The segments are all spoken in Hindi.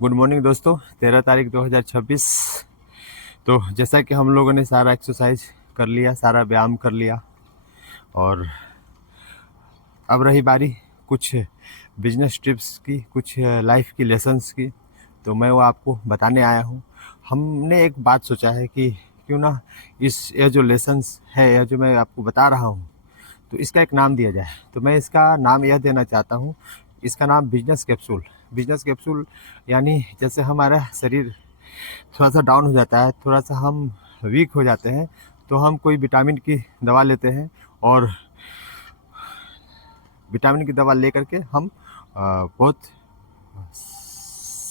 गुड मॉर्निंग दोस्तों। 13 तारीख 2026। तो जैसा कि हम लोगों ने सारा एक्सरसाइज कर लिया, सारा व्यायाम कर लिया, और अब रही बारी कुछ बिजनेस टिप्स की, कुछ लाइफ की लेसन्स की। तो मैं वो आपको बताने आया हूँ। हमने एक बात सोचा है कि क्यों ना ये जो लेसन्स है, या जो मैं आपको बता रहा हूँ, तो इसका एक नाम दिया जाए। तो मैं इसका नाम यह देना चाहता हूँ, इसका नाम बिजनेस कैप्सूल। बिजनेस कैप्सूल यानी जैसे हमारा शरीर थोड़ा सा डाउन हो जाता है, थोड़ा सा हम वीक हो जाते हैं, तो हम कोई विटामिन की दवा लेते हैं, और विटामिन की दवा ले करके हम बहुत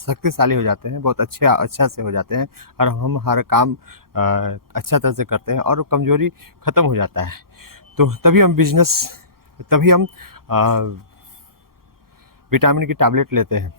शक्तिशाली हो जाते हैं, बहुत अच्छा से हो जाते हैं, और हम हर काम अच्छा तरह से करते हैं, और कमज़ोरी ख़त्म हो जाता है। तो तभी हम विटामिन की टैबलेट लेते हैं।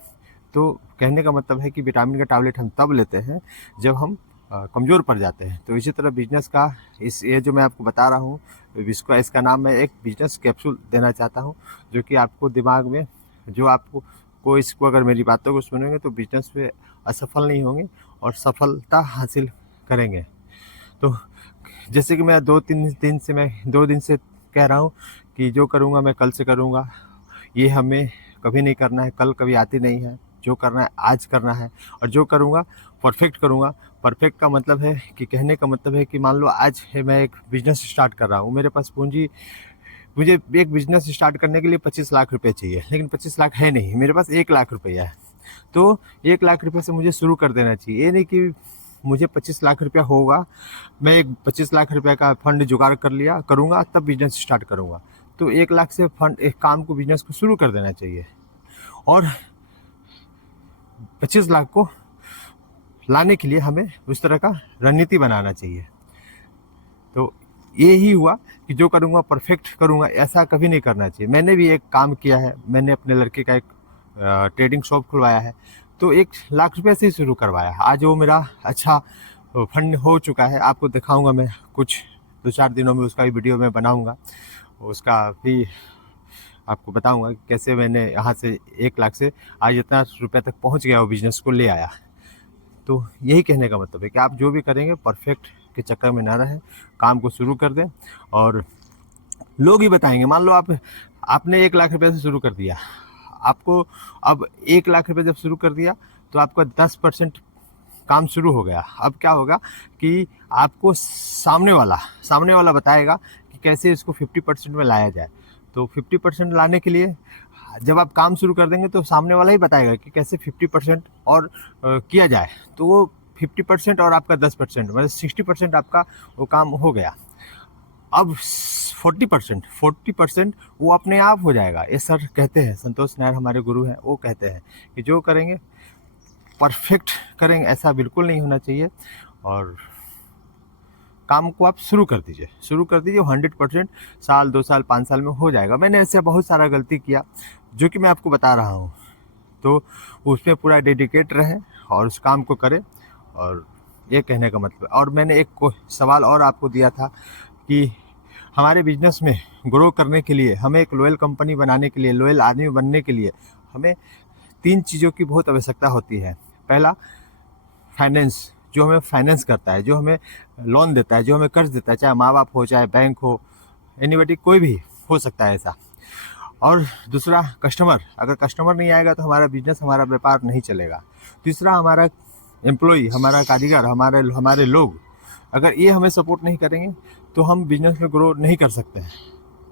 तो कहने का मतलब है कि विटामिन का टैबलेट हम तब लेते हैं जब हम कमज़ोर पड़ जाते हैं। तो इसी तरह बिजनेस का ये जो मैं आपको बता रहा हूँ, इसका नाम मैं एक बिजनेस कैप्सूल देना चाहता हूँ, जो कि आपको दिमाग में, जो आपको इसको अगर मेरी बातों को सुनेंगे तो बिजनेस में असफल नहीं होंगे और सफलता हासिल करेंगे। तो जैसे कि मैं 2 दिन से कह रहा हूँ कि जो करूँगा मैं कल से करूँगा, ये हमें कभी नहीं करना है, कल कभी आती नहीं है, जो करना है आज करना है, और जो करूँगा परफेक्ट करूँगा। परफेक्ट का मतलब है कि, कहने का मतलब है कि मान लो आज है मैं एक बिजनेस स्टार्ट कर रहा हूँ, मेरे पास पूंजी, मुझे एक बिजनेस स्टार्ट करने के लिए 25 लाख रुपये चाहिए, लेकिन 25 लाख है नहीं, मेरे पास 1 लाख रुपया है। तो 1 लाख रुपये से मुझे शुरू कर देना चाहिए। ये नहीं कि मुझे 25 लाख रुपया होगा, मैं एक 25 लाख रुपये का फंड जुगाड़ करूँगा तब बिजनेस स्टार्ट करूँगा। तो 1 लाख से फंड, एक काम को, बिजनेस को शुरू कर देना चाहिए, और 25 लाख को लाने के लिए हमें उस तरह का रणनीति बनाना चाहिए। तो ये ही हुआ कि जो करूँगा परफेक्ट करूँगा, ऐसा कभी नहीं करना चाहिए। मैंने भी एक काम किया है, मैंने अपने लड़के का एक ट्रेडिंग शॉप खुलवाया है, तो 1 लाख रुपये से ही शुरू करवाया है। आज वो मेरा अच्छा फंड हो चुका है। आपको दिखाऊंगा मैं कुछ 2-4 दिनों में, उसका भी वीडियो मैं बनाऊंगा, उसका भी आपको बताऊंगा कि कैसे मैंने यहाँ से 1 लाख से आज इतना रुपये तक पहुँच गया, वो बिजनेस को ले आया। तो यही कहने का मतलब है कि आप जो भी करेंगे परफेक्ट के चक्कर में ना रहें, काम को शुरू कर दें, और लोग ही बताएंगे। मान लो आपने 1 लाख रुपये से शुरू कर दिया, आपको अब 1 लाख रुपये जब शुरू कर दिया, तो आपका 10% काम शुरू हो गया। अब क्या होगा कि आपको सामने वाला बताएगा कि कैसे इसको 50% में लाया जाए। तो 50% लाने के लिए जब आप काम शुरू कर देंगे, तो सामने वाला ही बताएगा कि कैसे 50% और किया जाए। तो वो 50% और आपका 10%, मतलब 60% आपका वो काम हो गया। अब 40% वो अपने आप हो जाएगा। ये सर कहते हैं, संतोष नायर हमारे गुरु हैं, वो कहते हैं कि जो करेंगे परफेक्ट करेंगे, ऐसा बिल्कुल नहीं होना चाहिए, और काम को आप शुरू कर दीजिए 100%। साल, 2 साल, 5 साल में हो जाएगा। मैंने ऐसे बहुत सारा गलती किया, जो कि मैं आपको बता रहा हूँ। तो उसमें पूरा डेडिकेट रहें और उस काम को करें, और ये कहने का मतलब। और मैंने एक सवाल और आपको दिया था कि हमारे बिजनेस में ग्रो करने के लिए, हमें एक लॉयल कंपनी बनाने के लिए, लॉयल आदमी बनने के लिए, हमें 3 चीज़ों की बहुत आवश्यकता होती है। पहला, फाइनेंस, जो हमें फाइनेंस करता है, जो हमें लोन देता है, जो हमें कर्ज देता है, चाहे माँ बाप हो, चाहे बैंक हो, एनीबडी, कोई भी हो सकता है ऐसा। और दूसरा, कस्टमर। अगर कस्टमर नहीं आएगा तो हमारा बिजनेस, हमारा व्यापार नहीं चलेगा। तीसरा, हमारा एम्प्लॉय, हमारा कारीगर, हमारे लोग, अगर ये हमें सपोर्ट नहीं करेंगे तो हम बिजनेस में ग्रो नहीं कर सकते हैं।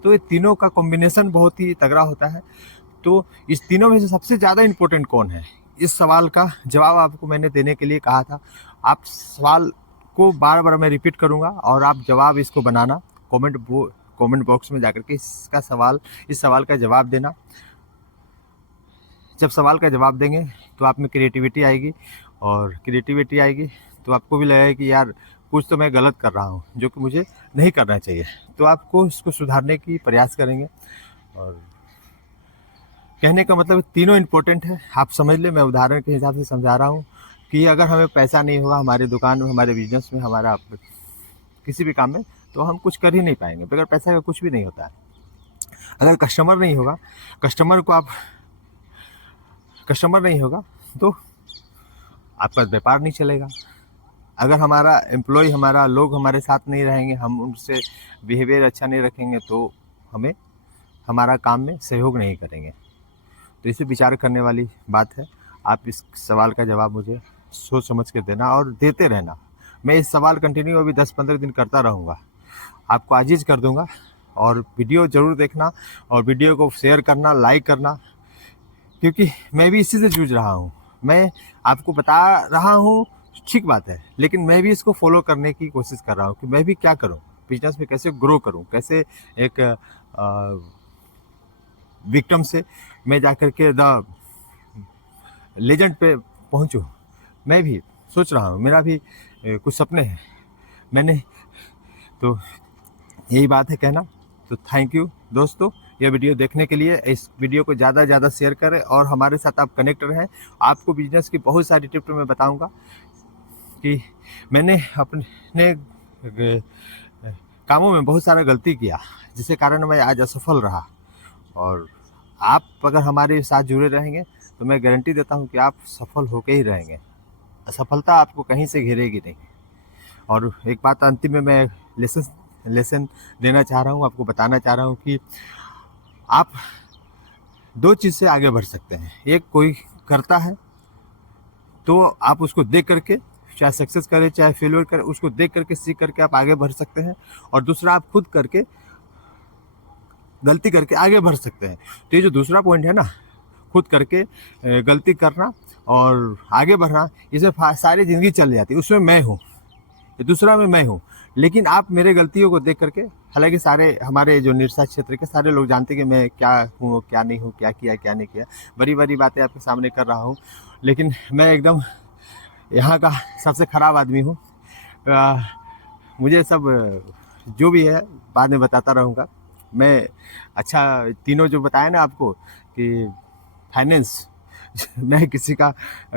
तो ये तीनों का कॉम्बिनेशन बहुत ही तगड़ा होता है। तो इस तीनों में से सबसे ज़्यादा इम्पोर्टेंट कौन है, इस सवाल का जवाब आपको मैंने देने के लिए कहा था। आप सवाल को बार बार मैं रिपीट करूँगा, और आप जवाब इसको बनाना, कमेंट बॉक्स में जाकर के इस सवाल का जवाब देना। जब सवाल का जवाब देंगे तो आप में क्रिएटिविटी आएगी, और क्रिएटिविटी आएगी तो आपको भी लगेगा कि यार कुछ तो मैं गलत कर रहा हूँ, जो कि मुझे नहीं करना चाहिए। तो आपको इसको सुधारने की प्रयास करेंगे। और कहने का मतलब तीनों इम्पोर्टेंट है, आप समझ ले। मैं उदाहरण के हिसाब से समझा रहा हूँ कि अगर हमें पैसा नहीं होगा हमारी दुकान में, हमारे बिजनेस में, हमारा किसी भी काम में, तो हम कुछ कर ही नहीं पाएंगे। बगैर पैसा का कुछ भी नहीं होता है। अगर कस्टमर नहीं होगा तो आपका व्यापार नहीं चलेगा। अगर हमारा एम्प्लॉय, हमारा लोग हमारे साथ नहीं रहेंगे, हम उनसे बिहेवियर अच्छा नहीं रखेंगे तो हमें हमारा काम में सहयोग नहीं करेंगे। तो इसे विचार करने वाली बात है। आप इस सवाल का जवाब मुझे सोच समझ के देना और देते रहना। मैं इस सवाल कंटिन्यू अभी 10-15 दिन करता रहूँगा, आपको आजीज़ कर दूँगा। और वीडियो ज़रूर देखना और वीडियो को शेयर करना, लाइक करना, क्योंकि मैं भी इसी से जूझ रहा हूँ। मैं आपको बता रहा हूँ, ठीक बात है, लेकिन मैं भी इसको फॉलो करने की कोशिश कर रहा हूँ कि मैं भी क्या करूँ, बिजनेस में कैसे ग्रो करूँ, कैसे एक विक्टिम से मैं जाकर के द लेजेंड पे पहुँचूँ। मैं भी सोच रहा हूँ, मेरा भी कुछ सपने हैं। मैंने तो यही बात है कहना। तो थैंक यू दोस्तों, यह वीडियो देखने के लिए। इस वीडियो को ज़्यादा से ज़्यादा शेयर करें और हमारे साथ आप कनेक्ट रहें। आपको बिजनेस की बहुत सारी टिप्स मैं बताऊंगा कि मैंने अपने कामों में बहुत सारा गलती किया, जिसके कारण मैं आज असफल रहा। और आप अगर हमारे साथ जुड़े रहेंगे तो मैं गारंटी देता हूं कि आप सफल होके ही रहेंगे। असफलता आपको कहीं से घेरेगी नहीं। और एक बात अंतिम में मैं लेसन देना चाह रहा हूँ, आपको बताना चाह रहा हूँ कि आप दो चीज़ से आगे बढ़ सकते हैं। एक, कोई करता है तो आप उसको देख करके, चाहे सक्सेस करे चाहे फेलियर करे, उसको देख करके सीख करके आप आगे बढ़ सकते हैं। और दूसरा, आप खुद करके गलती करके आगे बढ़ सकते हैं। तो ये जो दूसरा पॉइंट है ना, खुद करके गलती करना और आगे बढ़ना, इसमें सारी ज़िंदगी चल जाती है। उसमें मैं हूँ, ये दूसरा में मैं हूँ। लेकिन आप मेरे गलतियों को देख करके, हालांकि सारे हमारे जो निरसा क्षेत्र के सारे लोग जानते हैं कि मैं क्या हूँ क्या नहीं हूँ, क्या किया क्या नहीं किया, बड़ी बड़ी बातें आपके सामने कर रहा हूँ, लेकिन मैं एकदम यहाँ का सबसे ख़राब आदमी हूँ। मुझे सब जो भी है बाद में बताता रहूँगा। मैं अच्छा, तीनों जो बताया ना आपको कि फाइनेंस मैं किसी का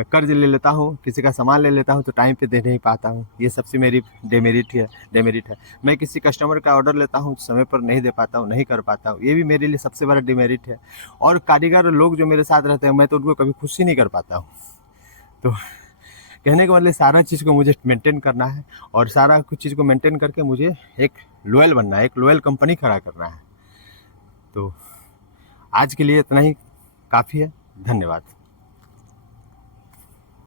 कर्ज ले लेता हूँ, किसी का सामान ले लेता हूँ तो टाइम पे दे नहीं पाता हूँ, ये सबसे मेरी डेमेरिट है। मैं किसी कस्टमर का ऑर्डर लेता हूँ, समय पर नहीं दे पाता हूँ, नहीं कर पाता हूँ, ये भी मेरे लिए सबसे बड़ा डिमेरिट है। और कारीगर लोग जो मेरे साथ रहते हैं, मैं तो उनको कभी खुश ही नहीं कर पाता हूँ। तो कहने का मतलब, सारा चीज़ को मुझे मेंटेन करना है और सारा कुछ चीज़ को मेंटेन करके मुझे एक लॉयल बनना है, एक लॉयल कंपनी खड़ा करना है। तो आज के लिए इतना ही काफ़ी है। धन्यवाद।